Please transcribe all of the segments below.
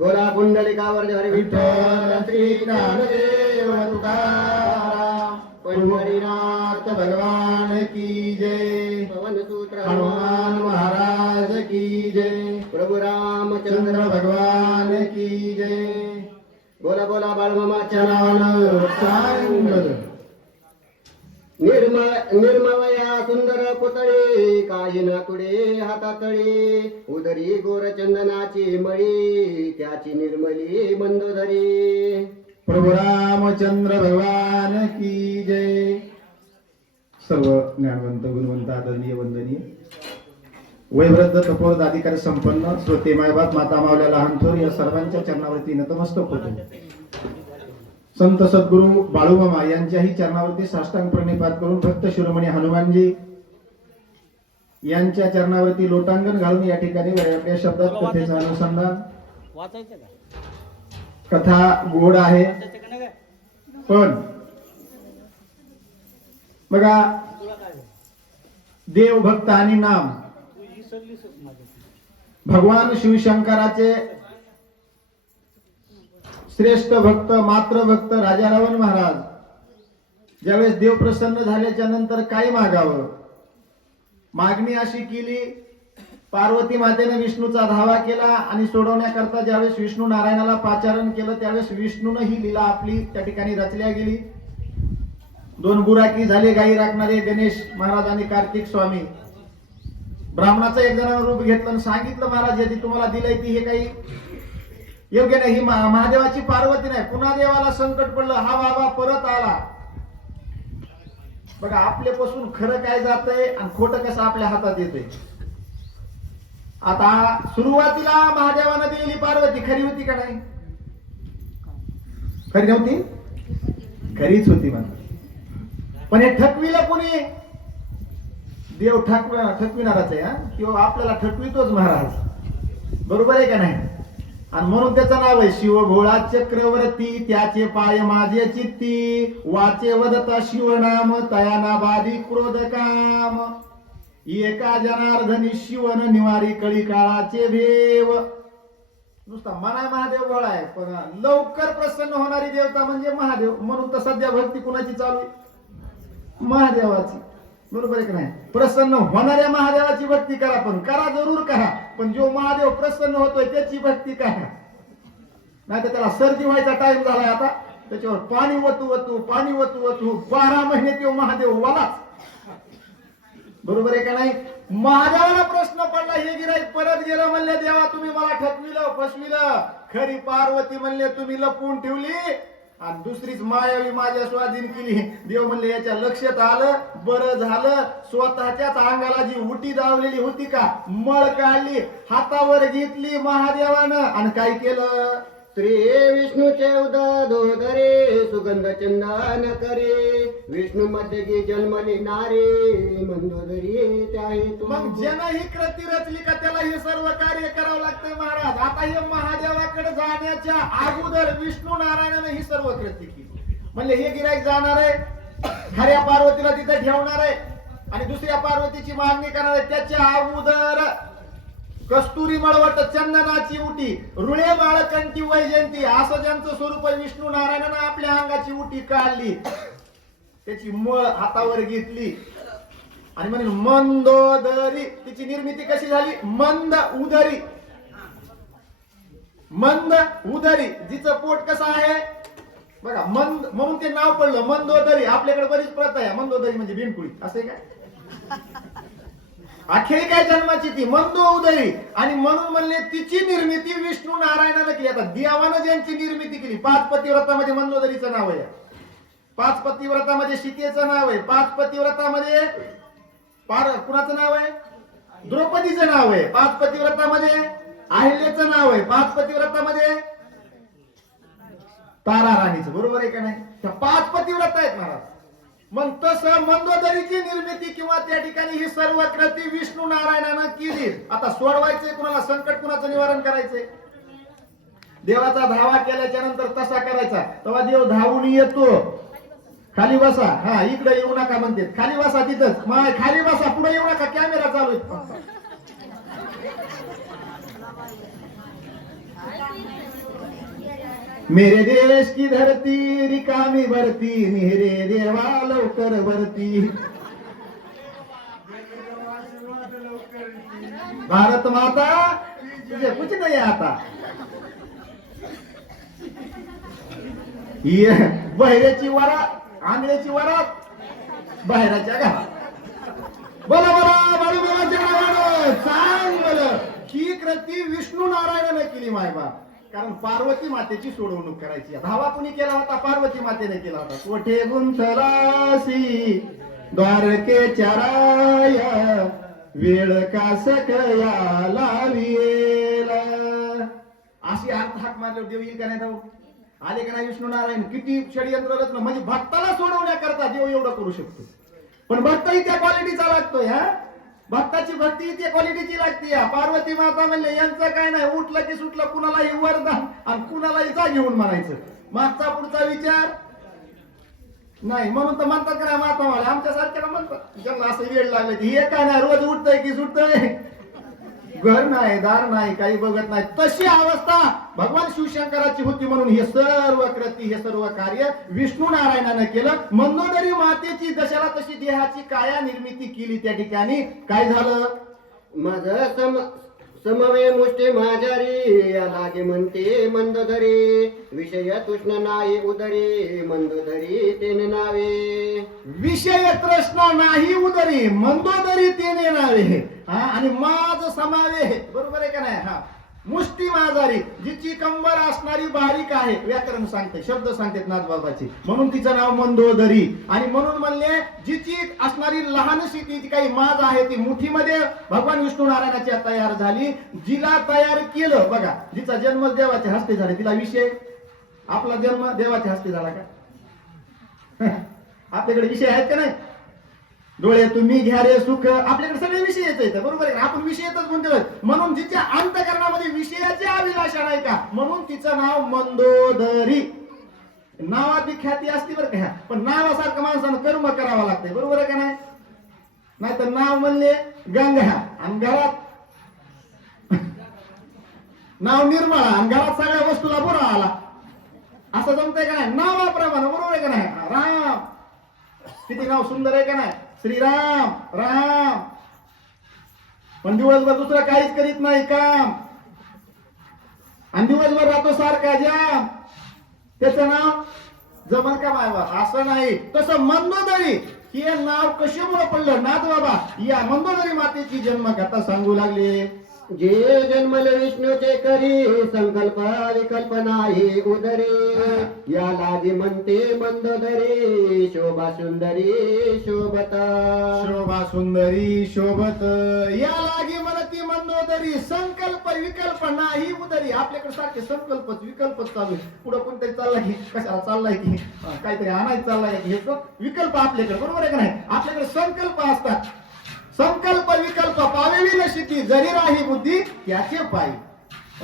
गोरा पुंडलिकावर हरी विठ्ठल श्री ज्ञानदेव तुकाराम पंढरीनाथ भगवान की जय पवन सूत्र हनुमान महाराज की जय प्रभु रामचंद्र भगवान की जय. बोला बोला बाळमामाच्या चरण सांग निर्मा निर्मळया सुंदर पुतळे काही नातुडे हातातळे. उदरी गोरचंदनाची मळी त्याची निर्मली मंदोदरी. प्रभु रामचंद्र भगवान की जय. सर्व ज्ञानवंत गुणवंत आदरणीय वंदनीय. वैवृद्ध तपोर अधिकारी संपन्न श्रोते मायबाप माता मावल्या लहान थोर या सर्वांच्या चरणावरती नतमस्तक होतो. संत सद्गुरु बाळूमामा यांच्याही चरणावरती साष्टांग प्रणिपात करून भक्त शिरोमणी हनुमानजी यांच्या चरणावरती लोटांगण घालून या ठिकाणी आपल्या शब्दात कथेचं अनुसंधान. कथा गोड आहे? पण बघा आहे? देवभक्त आणि नाम. भगवान शिवशंकराचे श्रेष्ठ भक्त मात्र भक्त राजा रावण महाराज. ज्यावेळेस देव प्रसन्न झाल्याच्यानंतर काय मागावं? मागणी अशी केली पार्वती मातेने विष्णूचा धावा केला आणि सोडवण्याकरता ज्यावेळेस विष्णू नारायणाला पाचारण केलं त्यावेळेस विष्णूनं ही लीला आपली त्या ठिकाणी रचल्या गेली. दोन बुराकी झाले गाई राखणारे गणेश महाराज आणि कार्तिक स्वामी. ब्राह्मणाचं एक जणांना रूप घेतलं आणि सांगितलं महाराज यदि तुम्हाला दिलंय ती हे काही योग्य नाही ही महादेवाची पार्वती नाही. पुन्हा देवाला संकट पडलं हा बाबा परत आला. बघा आपल्यापासून खरं काय जातंय आणि खोटं कसं आपल्या हातात येतंय. आता सुरुवातीला महादेवानं दिलेली पार्वती खरी होती का नाही? खरी नव्हती? खरीच होती म्हणा. पण हे ठकविलं कोणी? देव ठकवा ठकविणाराच आहे किंवा आपल्याला ठकवितोच महाराज. बरोबर आहे का नाही? आणि म्हणून त्याचं नाव आहे शिवभोळा चक्रवर्ती त्याचे पाय माझे चित्ती. वाचे वदता शिवनाम तयाना बाधी क्रोध काम एका जनार्दनी शिवन निवारी कळी काळाचे भेव. नुसता मना महादेव भोळा आहे पण लवकर प्रसन्न होणारी देवता म्हणजे महादेव. म्हणून तर सध्या भक्ती कुणाची चालू आहे? महादेवाची. बरोबर आहे नाही? प्रसन्न होणाऱ्या महादेवाची भक्ती करा पण करा जरूर करा पण जो महादेव प्रसन्न होतोय त्याची भक्ती करा. नाही तर त्याला सर्दी व्हायचा टाइम झालाय आता. त्याच्यावर पाणी वतू वतू पाणी वतू वतू बारा महिने तो महादेव वालाच बरोबर आहे का नाही? महादेवाला प्रश्न पडला हे गिराईक परत गेलं म्हणले देवा तुम्ही मला ठकविलं फसविलं. खरी पार्वती म्हणले तुम्ही लपवून ठेवली. आणि दुसरीच मायावी माझ्या स्वाधीन केली. देव म्हणले याच्या लक्षात आलं बरं झालं. स्वतःच्याच अंगाला जी उटी दावलेली होती का मळ काढली हातावर घेतली महादेवानं आणि काय केलं? श्री विष्णूचे उदरे सुगंध चंदन करे. विष्णू मध्ये गी जन्मली नारे मंदोदरी त्याही मग ज्यानं ही कृती रचली का त्याला हे सर्व कार्य करावं लागतं महाराज. आता हे महादेवाकडे जाण्याच्या अगोदर विष्णू नारायणाने ही सर्व कृती केली. म्हणजे हे गिराईक जाणार आहे खऱ्या पार्वतीला तिथे ठेवणार आहे आणि दुसऱ्या पार्वतीची मागणी करणार आहे त्याच्या अगोदर कस्तुरी मळवट चंदनाची उटी रुळे बाळकंटी वैजयंती असं ज्यांचं स्वरूप आहे विष्णू नारायणानं आपल्या अंगाची उटी काढली. त्याची मळ हातावर घेतली. आणि म्हणे मंदोदरी. तिची निर्मिती कशी झाली? मंद उदरी. मंद उदरी. जिचं पोट कसं आहे? बघा मंद म्हणून ते नाव पडलं. मंदोदरी. आपल्याकडे बरीच प्रथा आहे. मंदोदरी म्हणजे बिनकुळी असे काय अखेर काय जन्माची ती? मंदो उदरी. आणि म्हणून म्हणले तिची निर्मिती विष्णू नारायणानं केली. आता देवानं ज्यांची निर्मिती केली पाच पतिव्रतामध्ये मंदोदरीचं नाव आहे. पाच पतिव्रतामध्ये सीतेचं नाव आहे. पाच पतिव्रतामध्ये पार कुणाचं नाव आहे? द्रौपदीचं नाव आहे. पाच पतिव्रतामध्ये अहिल्याचं नाव आहे. पाच पतिव्रतामध्ये तारा राणीचं. बरोबर आहे का नाही? त्या पाच पतिव्रता आहेत महाराज. मग तसं मंदोदरीची निर्मिती किंवा त्या ठिकाणी ही सर्व कृती विष्णू नारायणानं केली. आता सोडवायचे कुणाला? संकट कुणाचं निवारण करायचंय? देवाचा धावा केल्याच्यानंतर तसा करायचा. तेव्हा देव धावून येतो. खाली बसा. हा इकडे येऊ नका म्हणते खाली बसा तिथंच. माय खाली बसा. पुढे येऊ नका. कॅमेरा चालू आहे. मेरे देश की धरती रिकामी भरती मेरे देवा लवकर भरती। भारत माता तुझे कुछ नाही आता। ही बहिऱ्याची वरात आंधळ्याची वरात बाहेरच्या का बोला बोला बरोबर सांग बोल. ही कृती विष्णू नारायणाने केली मायबा कारण पार्वती मातेची सोडवणूक करायची. धावा कुणी केला होता? पार्वती मातेने केला होता. कोठे गुंतलासी द्वारके चाराय. वेळ का सकया अशी अर्थ हाक मारल्यावर देव येईल का नाही जाऊ आले का नाही विष्णू नारायण? किती षडयंत्र रत्न म्हणजे भक्ताला सोडवण्याकरता देव एवढं करू शकतो. पण भक्तही त्या क्वालिटीचा लागतोय हा? भक्ताची भक्ती इथे क्वालिटीची लागते. पार्वती माता म्हणले यांचं काय नाही उठलं की सुटलं कुणालाही वरदान आणि कुणालाही जा घेऊन म्हणायचं. मागचा पुढचा विचार? नाही मग तर म्हणतात का माता मला आमच्या सारख्याला म्हणतात. ज्यांना असं वेळ लागलं की हे काय नाही रोज उठतंय की सुटतंय? घर नाही दार नाही काही बघत नाही. तशी अवस्था भगवान शिवशंकराची होती म्हणून हे सर्व कृती हे सर्व कार्य विष्णू नारायणानं केलं. मंदोदरी मातेची दशाला तशी देहाची काया निर्मिती केली त्या ठिकाणी. काय झालं? मज सम समवे मुष्टी माझारी या लागे म्हणते मंदधरी विषय तुष्ण नाही उदरी मंदोदरी तेने नावे. विषय तृष्णा नाही उदरी मंदोदरी तेने नावे. हा आणि माझ समावे बरोबर आहे का नाही? हा. मुष्टी माजारी जिची कंबर असणारी बारीक आहे. व्याकरण सांगते शब्द सांगते नाथबाबाची. म्हणून तिचं नाव मंदोदरी. आणि म्हणून म्हणले जिची असणारी लहानशी ती जी काही माज आहे ती मुठीमध्ये भगवान विष्णू नारायणाची तयार झाली. जिला तयार केलं बघा जिचा जन्म देवाच्या हस्ते झाले. तिला विषय? आपला जन्म देवाच्या हस्ते झाला का? आपल्याकडे विषय आहेत का नाही? डोळे तुम्ही घ्या रे सुख. आपल्याकडे सगळे विषय येत आहेत बरोबर आहे आपण विषय येतच म्हणतो म्हणून जिच्या अंतकरणामध्ये विषयाची अभिलाषा नाही का? म्हणून तिचं नाव मंदोदरी. नावाची ख्याती असते बरं का पण नावासारखं माणसानं कर्म करावं लागतंय बरोबर आहे का नाही? नाहीतर नाव म्हणले गंगा. आणि घरात नाव निर्मळा. आणि घरात सगळ्या वस्तूला बुरा आला असं जमतंय का नाही? नावाप्रमाणे बरोबर आहे का नाही? राम. किती नाव सुंदर आहे का नाही? श्रीराम राम. पण दिवसभर दुसरं काहीच करीत नाही काम. आणि दिवसभर राहतो सारखा जाम. त्याचं नाव जमल का बाबा असं नाही. तसं मंदोदरी. हे नाव कशामुळे पडलं? नाथ बाबा या मंदोदरी मातेची जन्म कथा सांगू लागले. जे जन्मले विष्णूचे करी संकल्प विकल्प नाही उदरी. या लागे म्हणते मंदोदरी शोभा सुंदरी शोभत. शोभा सुंदरी शोभत. या लागी म्हणती मंदोदरी संकल्प विकल्प नाही उदरी. आपल्याकडे सारखे संकल्पच विकल्पच चालू आहे. कोणतरी चाललाय की कशाला चाललाय की काहीतरी आणायचं चाललाय की हे विकल्प आपल्याकडे बरोबर आहे का नाही? आपल्याकडे संकल्प असतात. संकल्प विकल्प पावेवी नशिती जरी राही बुद्धी त्याचे पायी.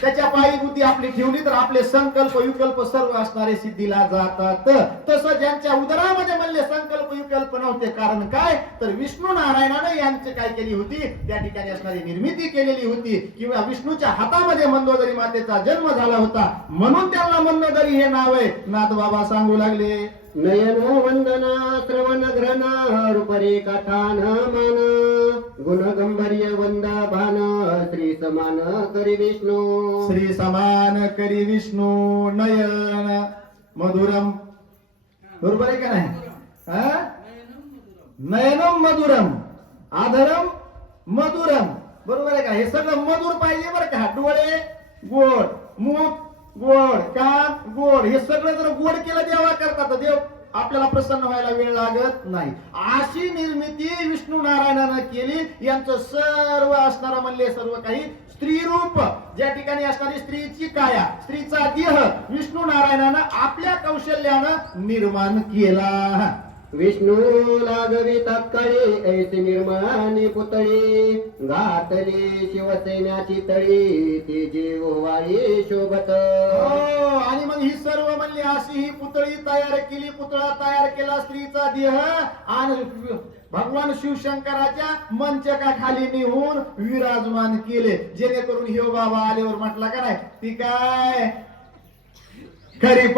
त्याच्या पायी बुद्धी आपली ठेवली तर आपले संकल्प विकल्प सर्व असणारे सिद्धीला जातात. तसं ज्यांच्या उदरामध्ये म्हणले संकल्प विकल्प नव्हते कारण काय? तर विष्णू नारायणाने यांची काय केली होती? त्या ठिकाणी असणारी निर्मिती केलेली होती. किंवा विष्णूच्या हातामध्ये मंदोदरी मातेचा जन्म झाला होता. म्हणून त्यांना मंदोदरी हे नाव आहे. नाथ बाबा सांगू लागले. नयन वंदन श्रवण ग्रहण रूपरे कथान मान. गुणगंभर्य वंदा भान श्री समान करी विष्णू. श्री समान करी विष्णू नयन मधुरम. बरोबर आहे का नाही? नयनम मधुरम. आधरम मधुरम. बरोबर आहे का? हे सगळं मधुर पाहिजे बरं का? डोळे गोड मुख गोड कान गोड हे सगळं जर गोड केलं देवा करता तर देव आपल्याला प्रसन्न व्हायला वेळ लागत नाही. अशी निर्मिती विष्णू नारायणानं केली. यांचं सर्व असणारं म्हणले सर्व काही स्त्री रूप ज्या ठिकाणी असणारी स्त्रीची काया स्त्रीचा देह विष्णू नारायणानं आपल्या कौशल्यानं निर्माण केला. विष्णू लागवी तात्काळी ऐसे निर्मळाने पुतळी घातली शिवसेनाची तळी ती जीव वाळी शोभत ही सर्व म्हणली अशी ही पुतळी तयार केली. पुतळा तयार केला स्त्रीचा देह आणि भगवान शिवशंकराच्या मंचका खाली नेऊन विराजमान केले. जेणेकरून हे बाबा आल्यावर म्हटला का नाही? ती काय? खरी